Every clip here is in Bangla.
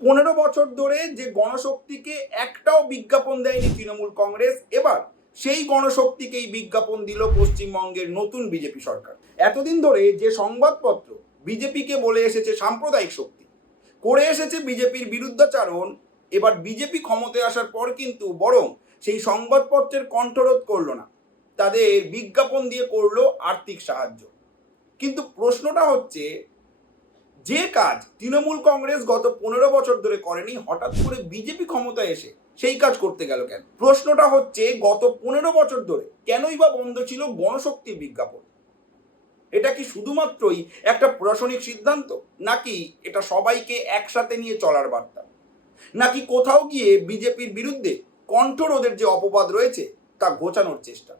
15 বছর ধরে যে গণশক্তিকে একটাও বিজ্ঞাপন দেয়নি তৃণমূল কংগ্রেস, এবার সেই গণশক্তিকেই বিজ্ঞাপন দিল পশ্চিমবঙ্গের নতুন বিজেপি সরকার। এতদিন ধরে যে সংবাদপত্র বিজেপিকে বলে এসেছে সাম্প্রদায়িক শক্তি, করে এসেছে বিজেপির বিরুদ্ধাচারণ, এবার বিজেপি ক্ষমতায় আসার পর কিন্তু বরং সেই সংবাদপত্রের কণ্ঠরোধ করলো না, তাদের বিজ্ঞাপন দিয়ে করলো আর্থিক সাহায্য। কিন্তু প্রশ্নটা হচ্ছে, যে কাজ তৃণমূল কংগ্রেস গত 15 বছর ধরে করেনি, হঠাৎ করে বিজেপি ক্ষমতায় এসে সেই কাজ করতে গেল কেন? প্রশ্নটা হচ্ছে, গত 15 বছর ধরে কেনই বা বন্ধ ছিল গণশক্তির বিজ্ঞাপন? এটা কি শুধুমাত্রই একটা প্রশাসনিক সিদ্ধান্ত, নাকি এটা সবাইকে একসাথে নিয়ে চলার বার্তা, নাকি কোথাও গিয়ে বিজেপির বিরুদ্ধে কণ্ঠরোধের যে অপবাদ রয়েছে তা ঘোচানোর চেষ্টা?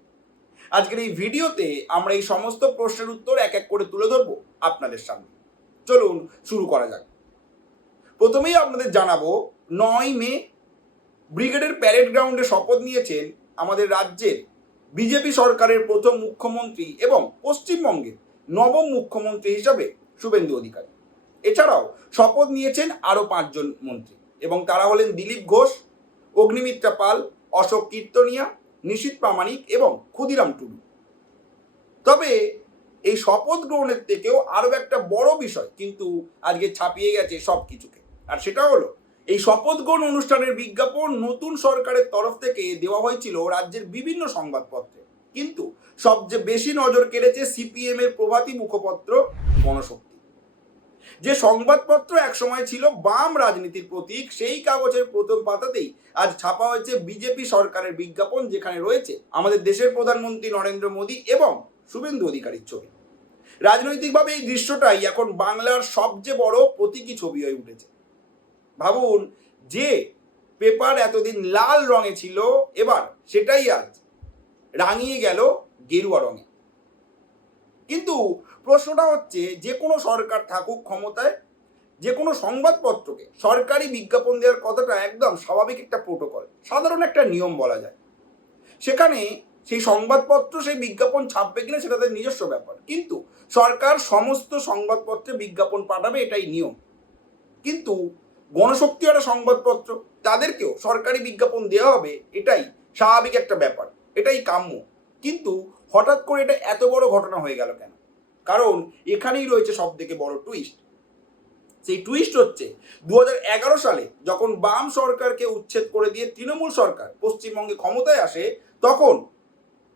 আজকের এই ভিডিওতে আমরা এই সমস্ত প্রশ্নের উত্তর এক এক করে তুলে ধরবো আপনাদের সামনে। চলুন শুরু করা যাক। প্রথমেই আপনাদের জানাবো, 9 মে ব্রিগেডের প্যারেড গ্রাউন্ডে শপথ নিয়েছেন আমাদের রাজ্যের বিজেপি সরকারের প্রথম মুখ্যমন্ত্রী এবং পশ্চিমবঙ্গের নবম মুখ্যমন্ত্রী হিসাবে শুভেন্দু অধিকারী। এছাড়াও শপথ নিয়েছেন আরও 5জন মন্ত্রী, এবং তারা হলেন দিলীপ ঘোষ, অগ্নিমিত্রা পাল, অশোক কীর্তনিয়া, নিশীথ প্রামাণিক এবং ক্ষুদিরাম টুডু। তবে এই শপথ গ্রহণের থেকেও আরও একটা বড় বিষয় কিন্তু আজকে ছাপিয়ে গেছে সব কিছুকে, আর সেটা হলো এই শপথ গ্রহণ অনুষ্ঠানের বিজ্ঞাপন নতুন সরকারের তরফ থেকে দেওয়া হয়েছিল রাজ্যের বিভিন্ন সংবাদপত্রে, কিন্তু সবচেয়ে বেশি নজর কেড়েছে সিপিএম এর প্রভাতী মুখপত্র গণশক্তি। যে সংবাদপত্র একসময় ছিল বাম রাজনীতির প্রতীক, সেই কাগজের প্রথম পাতাতেই আজ ছাপা হয়েছে বিজেপি সরকারের বিজ্ঞাপন, যেখানে রয়েছে আমাদের দেশের প্রধানমন্ত্রী নরেন্দ্র মোদী এবং শুভেন্দু অধিকারীর ছবি। রাজনৈতিকভাবে এই দৃশ্যটাই এখন বাংলার সবচেয়ে বড় প্রতীকী ছবি হয়ে উঠেছে। ভাবুন, যে পেপার এতদিন লাল রঙে ছিল, এবার সেটাই আজ রাঙিয়ে গেল গেরুয়া রঙে। কিন্তু প্রশ্নটা হচ্ছে, যে কোনো সরকার থাকুক ক্ষমতায়, যে কোনো সংবাদপত্রকে সরকারি বিজ্ঞাপন দেওয়ার কথাটা একদম স্বাভাবিক একটা প্রোটোকল, সাধারণ একটা নিয়ম বলা যায়। সেখানে সেই সংবাদপত্র সেই বিজ্ঞাপন ছাপবে কিনা সেটা তাদের নিজস্ব ব্যাপার, কিন্তু সরকার সমস্ত সংবাদপত্রে বিজ্ঞাপন পাঠাবে, এটাই নিয়ম। কিন্তু গণশক্তি একটা সংবাদপত্র, তাদেরকেও সরকারি বিজ্ঞাপন দেওয়া হবে, এটাই স্বাভাবিক একটা ব্যাপার, এটাই কাম্য। কিন্তু হঠাৎ করে এটা এত বড় ঘটনা হয়ে গেল কেন? কারণ এখানেই রয়েছে সব থেকে বড় টুইস্ট। সেই টুইস্ট হচ্ছে, 2011 সালে যখন বাম সরকারকে উচ্ছেদ করে দিয়ে তৃণমূল সরকার পশ্চিমবঙ্গে ক্ষমতায় আসে, তখন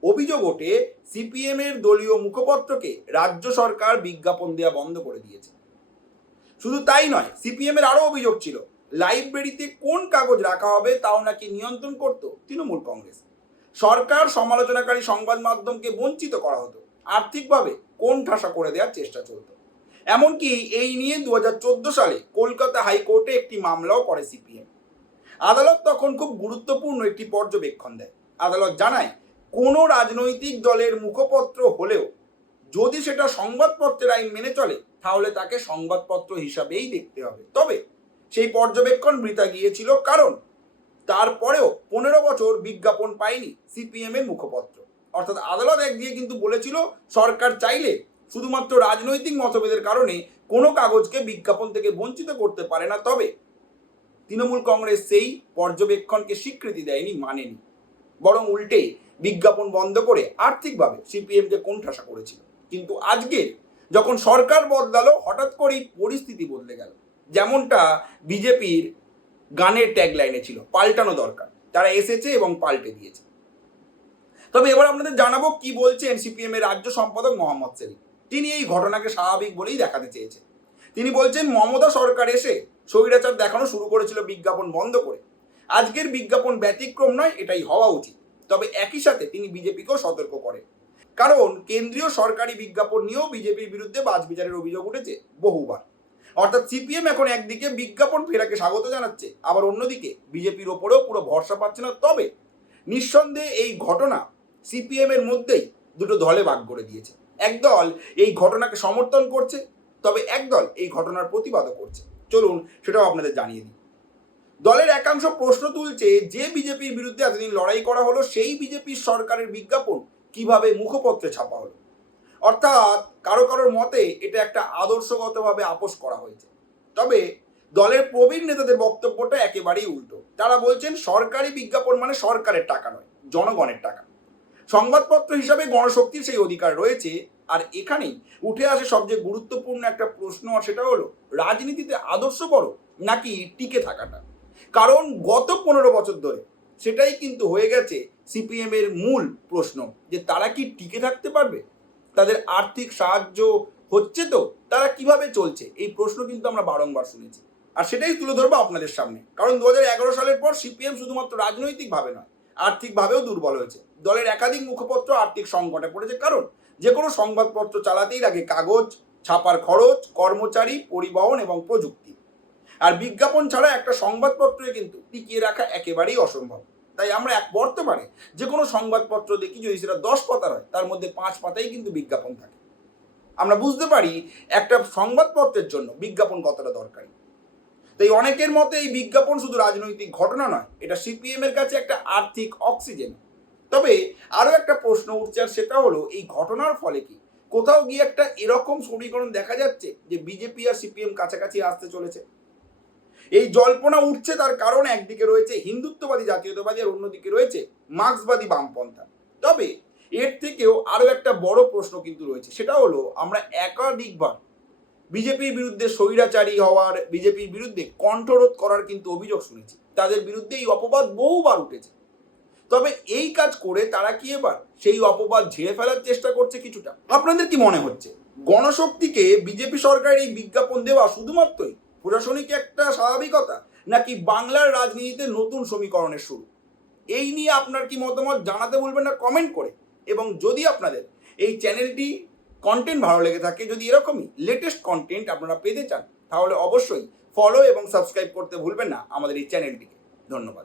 অভিযোগ ওঠে সিপিএম এর দলীয় মুখপত্রকে রাজ্য সরকার বিজ্ঞাপন দেওয়া বন্ধ করে দিয়েছে। শুধু তাই নয়, সিপিএম এর আরো অভিযোগ ছিল, লাইব্রেরিতে কোন কাগজ রাখা হবে তাও নাকি নিয়ন্ত্রণ করত তৃণমূল কংগ্রেস। সরকার সমালোচনাকারী সংবাদ মাধ্যমকে বঞ্চিত করা হতো, আর্থিকভাবে কোণঠাসা করে দেওয়ার চেষ্টা চলত। এমনকি এই নিয়ে 2014 সালে কলকাতা হাইকোর্টে একটি মামলাও করে সিপিএম। আদালত তখন খুব গুরুত্বপূর্ণ একটি পর্যবেক্ষণ দেয়। আদালত জানায়, কোনো রাজনৈতিক দলের মুখপত্র হলেও যদি সেটা সংবাদপত্রের আইন মেনে চলে, তাহলে তাকে সংবাদপত্র হিসাবেই দেখতে হবে। তবে সেই পর্যবেক্ষণ বৃথা গিয়েছিল, কারণ তারপরেও 15 বছর বিজ্ঞাপন পায়নি সিপিএম এর মুখপত্র। অর্থাৎ আদালত একদিকে কিন্তু বলেছিল, সরকার চাইলে শুধুমাত্র রাজনৈতিক মতভেদের কারণে কোনো কাগজকে বিজ্ঞাপন থেকে বঞ্চিত করতে পারে না। তবে তৃণমূল কংগ্রেস সেই পর্যবেক্ষণকে স্বীকৃতি দেয়নি, মানেনি, বরং উল্টে বিজ্ঞাপন বন্ধ করে আর্থিকভাবে সিপিএমকে কোণঠাসা করেছিল। কিন্তু আজকে যখন সরকার বদলালো, হঠাৎ করেই পরিস্থিতি বদলে গেল। যেমনটা বিজেপির গানের ট্যাগলাইনে ছিল, পাল্টানো দরকার, তারা এসেছে এবং পাল্টে দিয়েছে। তবে এবার আপনাদের জানাবো কি বলছেন সিপিএম এর রাজ্য সম্পাদক মোহাম্মদ সেলিম। তিনি এই ঘটনাকে স্বাভাবিক বলেই দেখাতে চেয়েছেন। তিনি বলছেন, মমতা সরকার এসে স্বৈরাচার দেখানো শুরু করেছিল বিজ্ঞাপন বন্ধ করে। আজকের বিজ্ঞাপন ব্যতিক্রম নয়, এটাই হওয়া উচিত। তবে একই সাথে তিনি বিজেপিকেও সতর্ক করেন, কারণ কেন্দ্রীয় সরকারি বিজ্ঞাপন নিয়েও বিজেপির বিরুদ্ধে বাছবিচারের অভিযোগ উঠেছে বহুবার। অর্থাৎ সিপিএম এখন একদিকে বিজ্ঞাপন ফেরাকে স্বাগত জানাচ্ছে, আবার অন্যদিকে বিজেপির ওপরেও পুরো ভরসা পাচ্ছে না। তবে নিঃসন্দেহে এই ঘটনা সিপিএম এর মধ্যেই দুটো দলে ভাগ করে দিয়েছে। একদল এই ঘটনাকে সমর্থন করছে, তবে একদল এই ঘটনার প্রতিবাদও করছে। চলুন সেটাও আপনাদের জানিয়ে দিই। দলের একাংশ প্রশ্ন তুলছে, যে বিজেপির বিরুদ্ধে এতদিন লড়াই করা হলো, সেই বিজেপির সরকারের বিজ্ঞাপন কিভাবে মুখপত্রে ছাপা হলো। অর্থাৎ কারো কারোর মতে এটা একটা আদর্শগতভাবে আপোষ করা হয়েছে। তবে দলের প্রবীণ নেতাদের বক্তব্যটা একেবারেই উল্টো। তারা বলছেন সরকারি বিজ্ঞাপন মানে সরকারের টাকা নয়, জনগণের টাকা। সংবাদপত্র হিসাবে গণশক্তির সেই অধিকার রয়েছে। আর এখানেই উঠে আসে সবচেয়ে গুরুত্বপূর্ণ একটা প্রশ্ন, আর সেটা হলো রাজনীতিতে আদর্শ বড় নাকি টিকে থাকাটা। কারণ গত 15 বছর ধরে সেটাই কিন্তু হয়ে গেছে সিপিএম এর মূল প্রশ্ন, যে তারা কি টিকে থাকতে পারবে, তাদের আর্থিক সাহায্য হচ্ছে তো, তারা কিভাবে চলছে, এই প্রশ্ন কিন্তু আমরা বারংবার শুনেছি। আর সেটাই তুলে ধরবো আপনাদের সামনে। কারণ 2011 সালের পর সিপিএম শুধুমাত্র রাজনৈতিকভাবে নয়, আর্থিকভাবেও দুর্বল হয়েছে। দলের একাধিক মুখপত্র আর্থিক সংকটে পড়েছে, কারণ যে কোনো সংবাদপত্র চালাতেই লাগে কাগজ, ছাপার খরচ, কর্মচারী, পরিবহন এবং প্রযুক্তি। আর বিজ্ঞাপন ছাড়া একটা সংবাদপত্রে কিন্তু টিকিয়ে রাখা একেবারেই অসম্ভব। তাই আমরা বর্তমানে যে কোনো সংবাদপত্র দেখি, যদি সেটা 10 পাতার হয়, তার মধ্যে 5 পাতাই কিন্তু বিজ্ঞাপন থাকে। আমরা বুঝতে পারি একটা সংবাদপত্রের জন্য বিজ্ঞাপন কতটা দরকারি। তাই অনেকের মতে এই বিজ্ঞাপন শুধু রাজনৈতিক ঘটনা নয়, এটা সিপিএম এর কাছে একটা আর্থিক অক্সিজেন। তবে আরো একটা প্রশ্ন উঠছে, আর সেটা হলো এই ঘটনার ফলে কি কোথাও গিয়ে একটা এরকম সমীকরণ দেখা যাচ্ছে যে বিজেপি আর সিপিএম কাছাকাছি আসতে চলেছে। এই জল্পনা উঠছে তার কারণ একদিকে রয়েছে হিন্দুত্ববাদী জাতীয়তাবাদী, আর অন্যদিকে রয়েছে মার্ক্সবাদী বামপন্থা। তবে এর থেকেও আরো একটা বড় প্রশ্ন কিন্তু রয়েছে, সেটা হলো আমরা একাধিকবার বিজেপির বিরুদ্ধে স্বৈরাচারী হওয়ার, বিজেপির বিরুদ্ধে কণ্ঠরোধ করার কিন্তু অভিযোগ শুনেছি। তাদের বিরুদ্ধে এই অপবাদ বহুবার উঠেছে। তবে এই কাজ করে তারা কি এবার সেই অপবাদ ঝেড়ে ফেলার চেষ্টা করছে কিছুটা? আপনাদের কি মনে হচ্ছে গণশক্তিকে বিজেপি সরকারের এই বিজ্ঞাপন দেওয়া শুধুমাত্রই প্রশাসনিক একটা স্বাভাবিকতা, নাকি বাংলার রাজনীতিতে নতুন সমীকরণের শুরু? এই নিয়ে আপনার কি মতামত জানাতে ভুলবেন না কমেন্ট করে। এবং যদি আপনাদের এই চ্যানেলটি কন্টেন্ট ভালো লেগে থাকে, যদি এরকমই লেটেস্ট কন্টেন্ট আপনারা পেতে চান, তাহলে অবশ্যই ফলো এবং সাবস্ক্রাইব করতে ভুলবেন না আমাদের এই চ্যানেলটিকে। ধন্যবাদ।